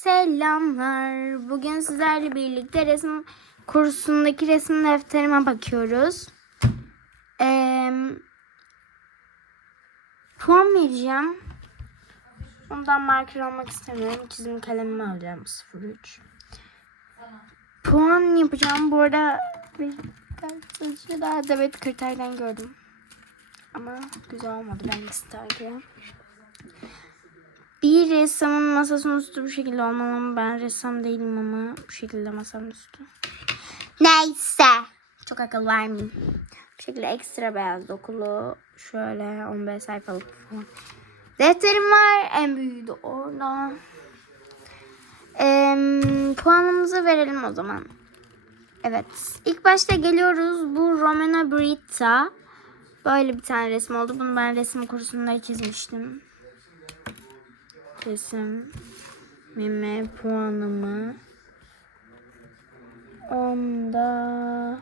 Selamlar. Bugün sizlerle birlikte resim kursundaki resim defterime bakıyoruz. Ee, puan vereceğim. Ondan marker almak istemiyorum. Çizim kalemimi alacağım 03. Puan yapacağım. Bu arada bir gazeteci daha Demet Kırtay'dan gördüm. Ama güzel olmadı bence Instagram. Ressamın masanın üstü bu şekilde olmalı ama ben ressam değilim ama bu şekilde masanın üstü. Neyse. Çok akıl vermeyeyim. Bu şekilde ekstra beyaz dokulu. Şöyle 15 sayfalık falan. Defterim var. En büyüğü de orada. Ee, puanımızı verelim o zaman. Evet. İlk başta geliyoruz. Bu Romano Britta. Böyle bir tane resim oldu. Bunu ben resim kursunda çizmiştim. Resim meme puanımı onda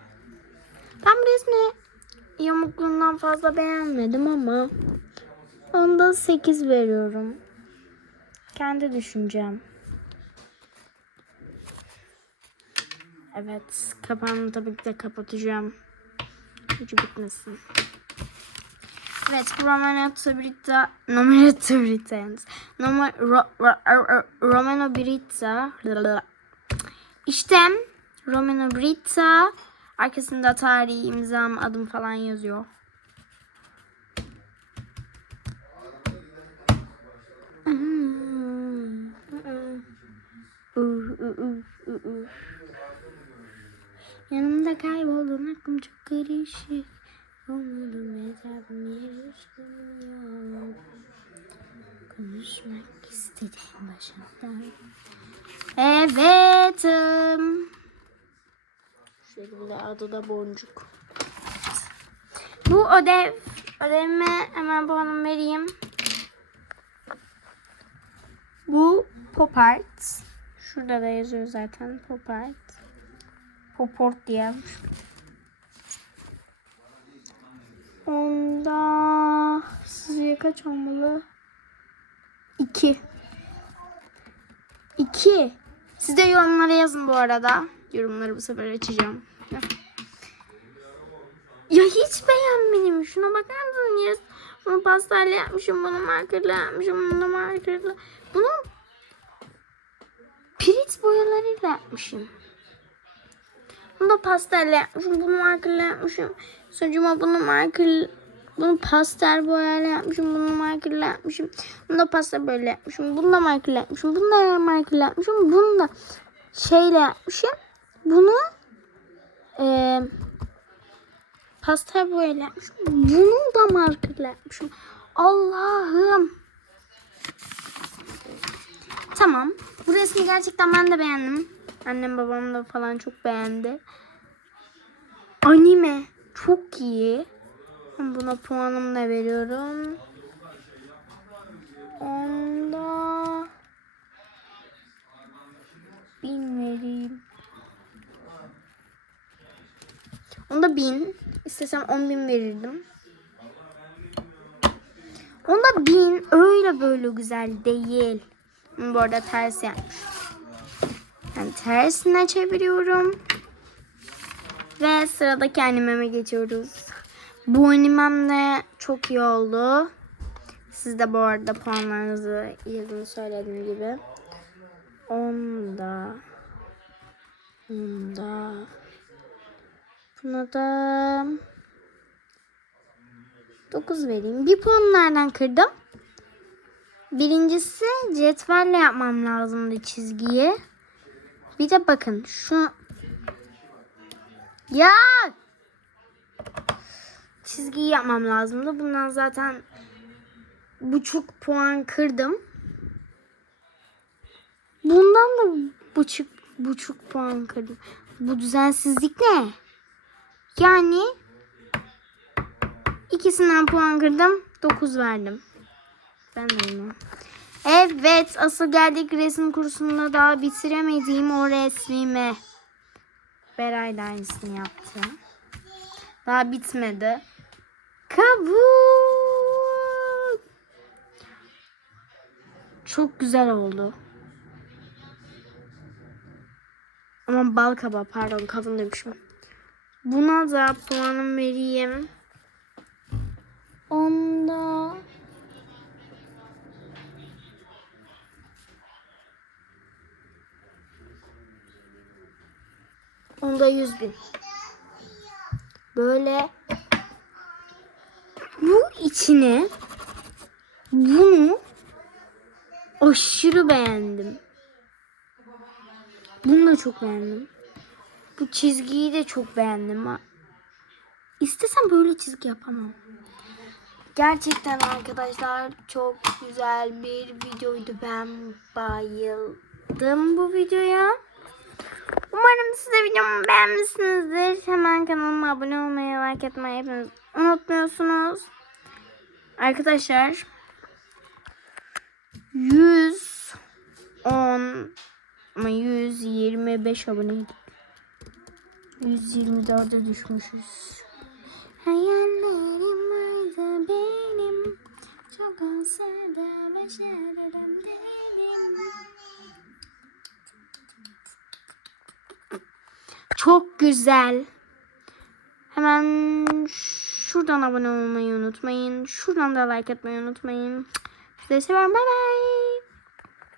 bu resmi yamukluğundan fazla beğenmedim ama onda 8 veriyorum. Kendi düşüncem. Evet, kapağını tabii ki de kapatacağım. Ucu bitmesin. Evet, Romano Britta, Numero Britta yalnız. Numero, ro, ro, ro, Romano Britta. İşte Romano Britta. Arkasında tarihi, imzam, adım falan yazıyor. Yanımda kayboldun aklım çok karışık. Umudum hesabım yarışmıyor. Konuşmak istedim başımdan. Evet. ım. Şu şekilde adı da boncuk. Bu ödev. Ödevime hemen puanımı vereyim. Bu pop art. Şurada da yazıyor zaten pop art. Pop art diye yazmış. Onda sizce kaç olmalı? 2. 2. Siz de yorumlara yazın bu arada. Yorumları bu sefer açacağım. Ya hiç beğenmedim. Şuna bakar mısınız? Bunu pastayla yapmışım. Bunu markerla yapmışım. Bunu markerla. Bunu pirit boyalarıyla yapmışım. Bunu da pastayla yapmışım. Bunu markerla yapmışım. Sonucuma bunu marker bunu pastel boyayla yapmışım. Bunu markerla yapmışım. Bunu da pastel böyle yapmışım. Bunu da markerla yapmışım. Bunu da markerla yapmışım. Bunu da şeyle yapmışım. Bunu eee pastel boyayla yapmışım. Bunu da markerla yapmışım. Allah'ım. Tamam. Bu resmi gerçekten ben de beğendim. Annem babam da falan çok beğendi. Anime çok iyi. Buna puanımı da veriyorum. Onda bin vereyim. Onda bin. İstesem on bin verirdim. Onda bin öyle böyle güzel değil. Bu arada ters yapmış. Ben tersine çeviriyorum. Ve sıradaki animeme geçiyoruz. Bu animem de çok iyi oldu. Siz de bu arada puanlarınızı yazın söylediğim gibi. Onda. Onda. Buna da 9 vereyim. Bir puan nereden kırdım? Birincisi cetvelle yapmam lazımdı çizgiyi. Bir de bakın şu ya çizgiyi yapmam lazımdı. Bundan zaten buçuk puan kırdım. Bundan da buçuk buçuk puan kırdım. Bu düzensizlik ne? Yani ikisinden puan kırdım. 9 verdim. Ben onu. Evet asıl geldik resim kursunda daha bitiremediğim o resmimi. Beray da aynısını yaptı. Daha bitmedi. Kabuk. Çok güzel oldu. Aman bal kabağı pardon kavun demişim. Buna da puanım vereyim. Onda Onda yüz bin. Böyle içine bunu aşırı beğendim. Bunu da çok beğendim. Bu çizgiyi de çok beğendim. İstesem böyle çizgi yapamam. Gerçekten arkadaşlar çok güzel bir videoydu. Ben bayıldım bu videoya. Umarım siz de videomu beğenmişsinizdir. Hemen kanalıma abone olmayı, like etmeyi hepiniz unutmuyorsunuz. Arkadaşlar 110 ama 125 aboneydik. 124'e düşmüşüz. Hayallerim vardı benim. Çok olsa da başarırım dedim. Çok güzel. Hemen şuradan abone olmayı unutmayın. Şuradan da like etmeyi unutmayın. Sizi seviyorum. Bay bay.